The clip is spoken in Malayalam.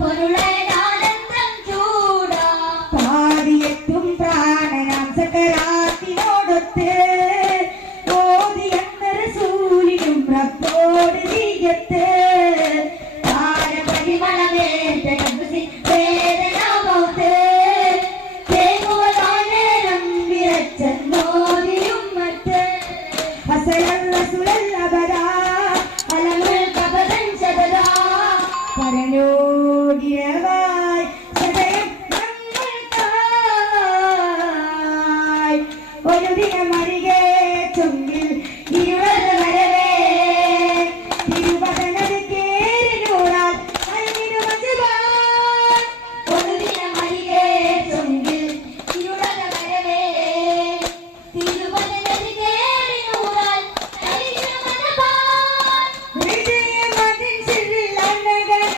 പൊരുളനാനന്ദം ചൂടാ പാടിയെത്തും പ്രാണനാം സകരാത്തിനോടൊത്ത് ഓതിയെന്ന റസൂലിനും റബ്ബോട് നീയത്ത് താരപരിമളമേറ്റ നബ്സി വേദനാമൗത്ത് തേങ്ങുവതാനേരം വിരച്ചെന്നോതിയുമ്മത്ത് ഹസനൽ റസൂലൽ അബദാ അലമുൽ കബദൻ ശബദാ പരനോ